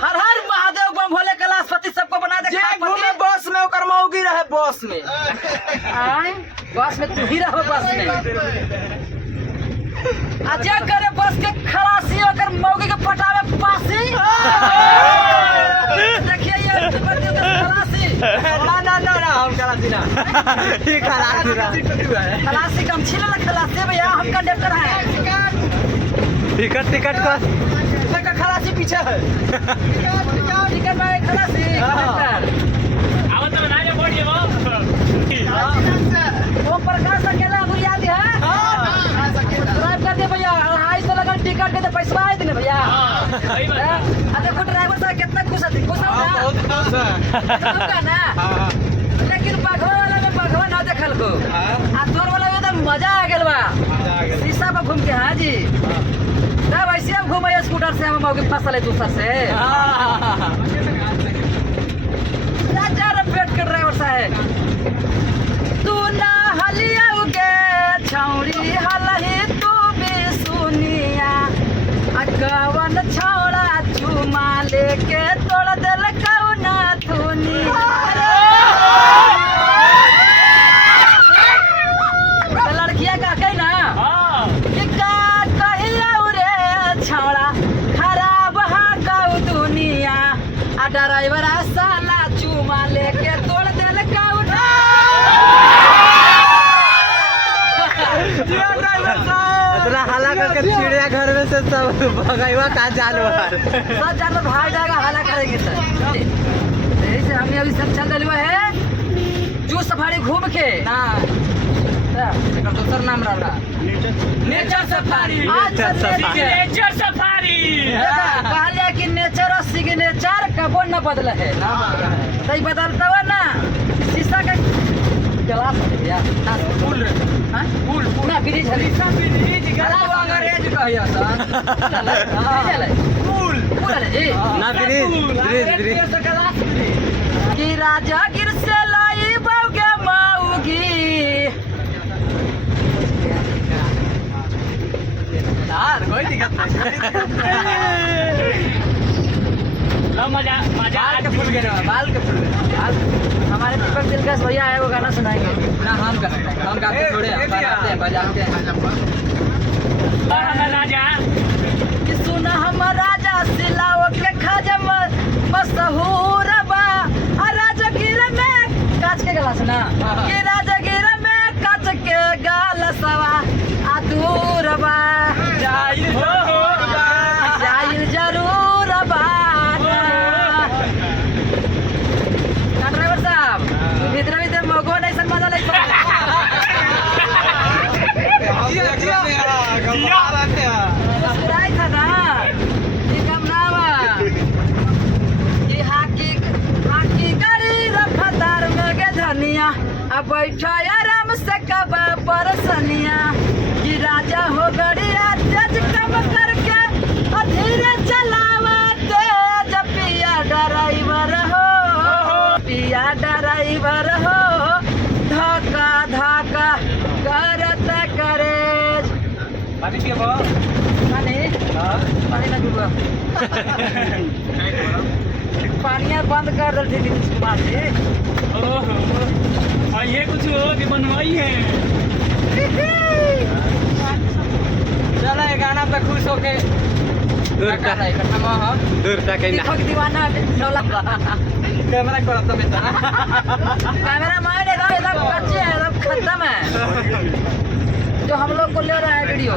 हर हर महादेव बम भोले कैलाशपति सबको बना दे। घूमे बस में ओकर मौगी रहे बस में। बस में तू ही रहो बस में। आजा करे बस के खलासी ओकर मौगी के पटावे पासी। देखिए ये खलासी। ना हम खलासी ना। ये खलासी कम छिला खलासी भैया हम कंडक्टर हैं। टिकट का खलासी पीछे है। टिकट में खलासी आवत में ना जा बोलिए वो प्रकाश अकेला बुनियादी है। ड्राइव कर दे भैया। 250 लगा टिकट के तो पैसा आए थे भैया। देखो ड्राइवर साहब कितना खुश है। खुश ना लेकिन बघवा वाला में बघवा ना देखल को आ तोर वाला में तो मजा आ गेल बा। शीशा पर घूम के। हाँ जी तब ऐसे हम घूमे स्कूटर से हम मौके फसल है दूसर से। वेट कर ड्राइवर साहब। तू ना हलिया उगे छौड़ी हलही तू भी सुनिया अगवन छौड़ा चुमा लेके तोड़ दिल कौना थुनिया। लड़किया का कही ना ड्राइवर साला चुमा लेके तोड़ दिल कौना। इतना हल्ला करके चिड़िया घर में से सब भगवा का जानवर सब जानवर भाग जाएगा। हल्ला करेंगे सर। यही से हमने अभी सब चल रहे है जू सफारी घूम के ना दूसरा नाम रहा नेचर सफारी। नेचर सफारी कहलिया कि नेचर और सिग्नेचर कबो न बदल है। सही बदलता हुआ ना शीशा का गिलास भैया ना फूल ना ब्रिज है। अंग्रेज कहिया फूल है जी ना ब्रिज कि राजा गिर से लाई बौगे माऊगी यार कोई दिक्कत नहीं। मजा बाल के फूल गए हमारे दीपक दिलकश भैया है वो गाना सुनाएंगे ना। हम गाते हैं हम गाते थोड़े बजाते हैं। राजा कि सुना हम राजा सिलाओ के खाजम मशहूर बा। राजगीर में कांच के गिलास ना कि राजगीर में कांच के गिलासवा अधूर बा। जाइल जरूर बा। ड्राइवर साहब भीतर मगो नहीं सन मजा नहीं था ना ये कम ना बा कि हाकी करी रफ्तार में के धनिया अब बैठा आराम से कबा परसनिया कि राजा हो गड़िया तेज कम करके धीरे चलावा तेज पिया ड्राइवर हो धक्का धक्का करत करे। पानी ना डूबा पानिया बंद कर दे नीतीश कुमार जी। और ये कुछ भी बनवाई है। चलो ये गाना पे खुश होके दूर तक दीवाना कैमरा कैमरा मार एकदम बच्चे हैं एकदम खत्म है जो हम लोग को ले रहा है वीडियो।